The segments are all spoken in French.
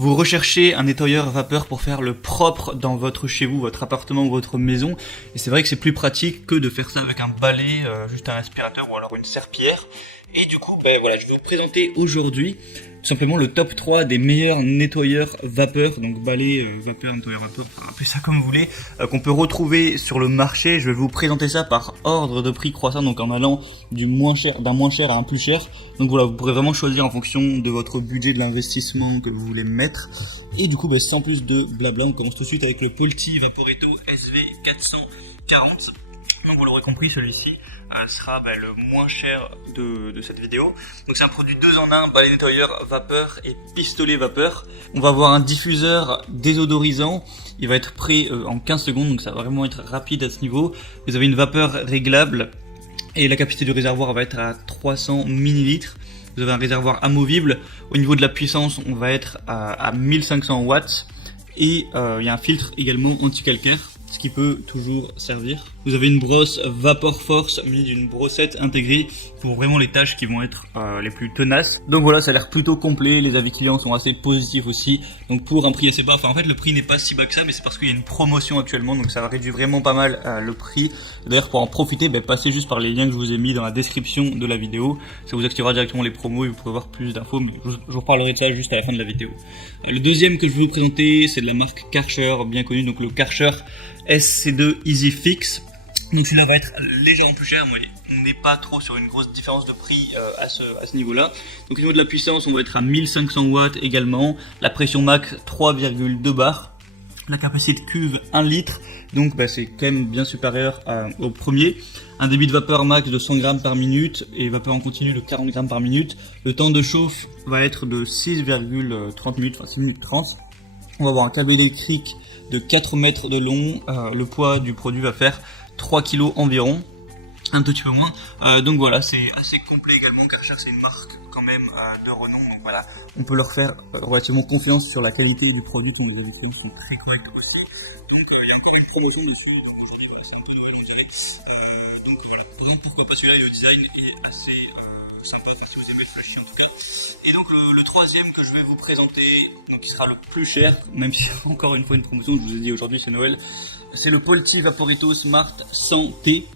Vous recherchez un nettoyeur vapeur pour faire le propre dans votre chez vous, votre appartement ou votre maison. Et c'est vrai que c'est plus pratique que de faire ça avec un balai, juste un aspirateur ou alors une serpillière. Et du coup, voilà, je vais vous présenter aujourd'hui tout simplement le top 3 des meilleurs nettoyeurs vapeur, donc balai, vapeur, nettoyeur vapeur, enfin, appelez ça comme vous voulez, qu'on peut retrouver sur le marché. Je vais vous présenter ça par ordre de prix croissant, donc en allant d'un moins cher à un plus cher. Donc voilà, vous pourrez vraiment choisir en fonction de votre budget, de l'investissement que vous voulez mettre. Et du coup, sans plus de blabla, on commence tout de suite avec le Polti Vaporetto SV440. Donc vous l'aurez compris, celui-ci sera le moins cher de cette vidéo. Donc c'est un produit 2 en 1, balai nettoyeur vapeur et pistolet vapeur. On va avoir un diffuseur désodorisant, il va être prêt en 15 secondes, donc ça va vraiment être rapide à ce niveau. Vous avez une vapeur réglable et la capacité du réservoir va être à 300 ml. Vous avez un réservoir amovible. Au niveau de la puissance, on va être à 1500 watts. Et il y a un filtre également anti-calcaire, ce qui peut toujours servir. Vous avez une brosse Vapor Force munie d'une brossette intégrée pour vraiment les tâches qui vont être les plus tenaces. Donc voilà, ça a l'air plutôt complet, les avis clients sont assez positifs aussi. Donc pour un prix assez bas, en fait le prix n'est pas si bas que ça, mais c'est parce qu'il y a une promotion actuellement, donc ça va réduire vraiment pas mal le prix. D'ailleurs pour en profiter, passez juste par les liens que je vous ai mis dans la description de la vidéo. Ça vous activera directement les promos et vous pourrez voir plus d'infos, mais je vous reparlerai de ça juste à la fin de la vidéo. Le deuxième que je vais vous présenter, c'est de la marque Karcher, bien connue, donc le Karcher SC2 Easy Fix. Donc celui-là va être légèrement plus cher, mais on n'est pas trop sur une grosse différence de prix à ce niveau-là. Donc au niveau de la puissance, on va être à 1500 watts également. La pression max 3,2 bars. La capacité de cuve 1 litre, donc c'est quand même bien supérieur au premier. Un débit de vapeur max de 100 grammes par minute et vapeur en continu de 40 grammes par minute. Le temps de chauffe va être de 6,30 minutes, enfin 6 minutes 30. On va avoir un câble électrique de 4 mètres de long. Le poids du produit va faire 3 kg environ, un petit peu moins. Donc voilà, c'est assez complet également. Karcher, c'est une marque quand même de renom, donc voilà, on peut leur faire relativement confiance sur la qualité du produit. Donc les avis sont très corrects aussi. Donc il y a encore une promotion dessus, donc aujourd'hui c'est un peu Noël on dirait. Donc voilà, pourquoi pas celui-là, le design est assez sympa à faire si vous aimez le flashy en tout cas. Et donc le troisième que je vais vous présenter, donc qui sera le plus cher, même si c'est encore une fois une promotion, je vous ai dit aujourd'hui c'est Noël, c'est le Polti Vaporetto Smart Santé.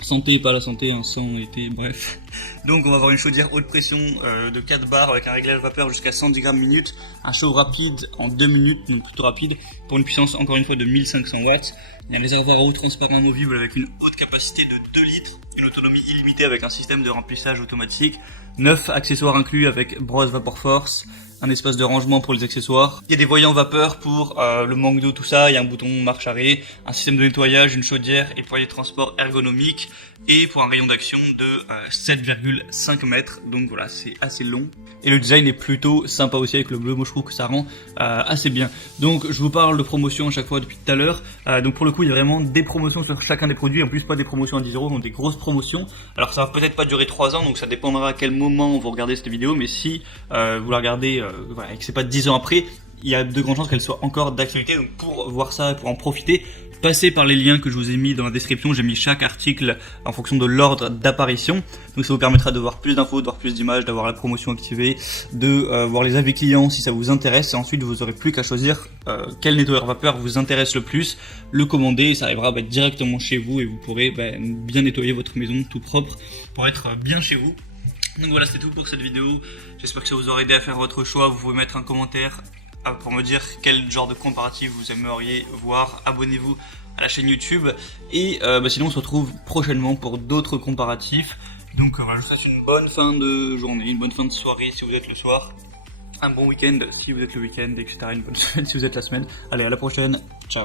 Santé, pas la santé, sang été, bref. Donc on va avoir une chaudière haute pression de 4 bars avec un réglage vapeur jusqu'à 110 grammes minute, un chaud rapide en 2 minutes, donc plutôt rapide, pour une puissance encore une fois de 1500 watts. Il y a un réservoir à eau transparent amovible avec une haute capacité de 2 litres, une autonomie illimitée avec un système de remplissage automatique, 9 accessoires inclus avec brosse Vapor Force, un espace de rangement pour les accessoires. Il y a des voyants vapeur pour le manque d'eau, tout ça. Il y a un bouton marche-arrêt, un système de nettoyage, une chaudière et poignée de transport ergonomique. Et pour un rayon d'action de 7,5 mètres. Donc voilà, c'est assez long. Et le design est plutôt sympa aussi avec le bleu. Moi je trouve que ça rend assez bien. Donc je vous parle de promotion à chaque fois depuis tout à l'heure. Donc pour le coup il y a vraiment des promotions sur chacun des produits. En plus pas des promotions à 10 €, donc des grosses promotions. Alors ça va peut-être pas durer 3 ans, donc ça dépendra à quel moment vous regardez cette vidéo. Mais si vous la regardez et que c'est pas 10 ans après, il y a de grandes chances qu'elle soit encore d'actualité. Donc pour voir ça, pour en profiter, passez par les liens que je vous ai mis dans la description. J'ai mis chaque article en fonction de l'ordre d'apparition. Donc ça vous permettra de voir plus d'infos, de voir plus d'images, d'avoir la promotion activée, de voir les avis clients si ça vous intéresse. Et ensuite vous aurez plus qu'à choisir quel nettoyeur vapeur vous intéresse le plus, le commander, ça arrivera directement chez vous et vous pourrez bien nettoyer votre maison tout propre pour être bien chez vous. Donc voilà, c'est tout pour cette vidéo. J'espère que ça vous aura aidé à faire votre choix. Vous pouvez mettre un commentaire pour me dire quel genre de comparatif vous aimeriez voir. Abonnez-vous à la chaîne YouTube. Et sinon, on se retrouve prochainement pour d'autres comparatifs. Donc voilà, je vous souhaite une bonne fin de journée, une bonne fin de soirée si vous êtes le soir. Un bon week-end si vous êtes le week-end, etc. Une bonne semaine si vous êtes la semaine. Allez, à la prochaine. Ciao.